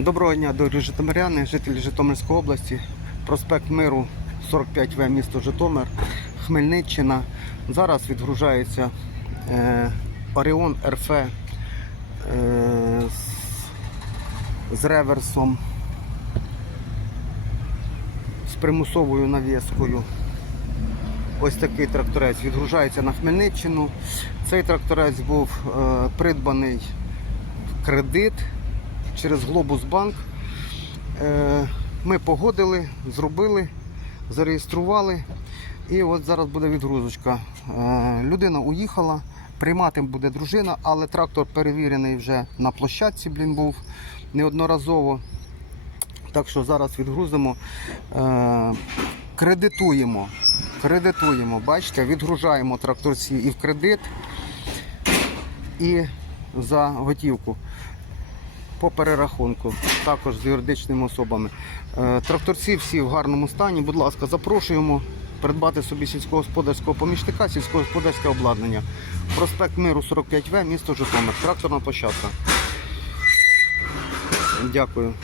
Доброго дня, дорогі житомиряни, жителі Житомирської області, проспект Миру, 45В, місто Житомир, Хмельниччина. Зараз відгружається е, Оріон РФ е, з, з реверсом, з примусовою навіскою. Ось такий тракторець відгружається на Хмельниччину. Цей тракторець був е, придбаний в кредит через Глобусбанк. Е, Ми погодили, зробили, зареєстрували. І от зараз буде відгрузочка. Е, Людина уїхала, приймати буде дружина, але трактор перевірений вже на площадці, блін, був неодноразово. Так що зараз відгрузимо, е, кредитуємо. Кредитуємо, бачите, відгружаємо тракторці і в кредит, і за готівку по перерахунку, також з юридичними особами. Е, Тракторці всі в гарному стані. Будь ласка, запрошуємо придбати собі сільськогосподарського помічника, сільськогосподарське обладнання. Проспект Миру 45В, місто Житомир. Тракторна площадка. Дякую.